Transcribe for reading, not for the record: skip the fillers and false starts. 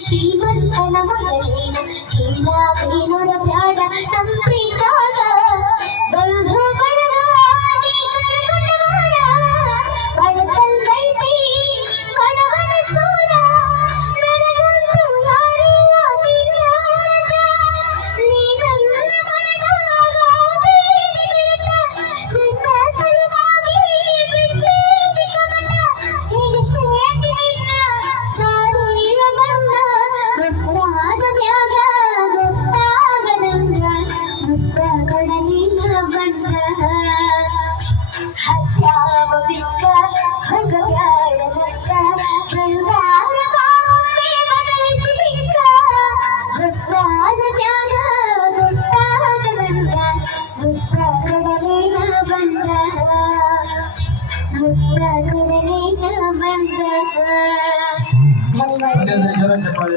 ಶ್ರೀಮಂತನ ಮಗಳೇನ ಚೀಲಾವೇನೊಡ ಬ್ಯಾಡ ತಂಪ್ರಿತಾಗ ಬಂಧು ಬಳಗಾದಿ ಕರ್ಕಟವಾಡ ಬಳ ಚಂದೈತಿ ಬಡವನ ಸೂರ ನನಗಂತೂ ಯಾರಿಲ್ಲ ನಿನ್ನಾದ ನೀ ನನ್ನ ಮನದಾಗ ಬೇಡಿ ಬಿಡುತ್ತ ನಿನ್ನ ಸಲುವಾಗಿ ಬಿಟ್ಟೇನಿ ಕಮಲ ಈಗ ಶ್ರೇಯತಿ ನಿನ್ನ ನಾರಿಯ ಬಣ್ಣ ಗೊತ್ತಾದ ಮ್ಯಾಗ ಗೊತ್ತಾಗದಂಗ ಮುತ್ತಗಡಲಿನ ಬಣ್ಣ ಹತ್ಯಾವ ಬಿಕ್ಕ ಹೊಗಬ್ಯಾಡ ಜಕ್ಕ ಬಂಗಾರ ಬಾಂಬೆ ಬದಲಿಸಿ ಬಿಕ್ಕ ಗೊತ್ತಾದ ಮ್ಯಾಗ ಗೊತ್ತಾಗದಂಗ ಮುತ್ತಗಡಲಿನ ಬಣ್ಣ ಮುತ್ತಗಡಲಿನ ಬಣ್ಣ ಚಪ್ಪಾಳೆ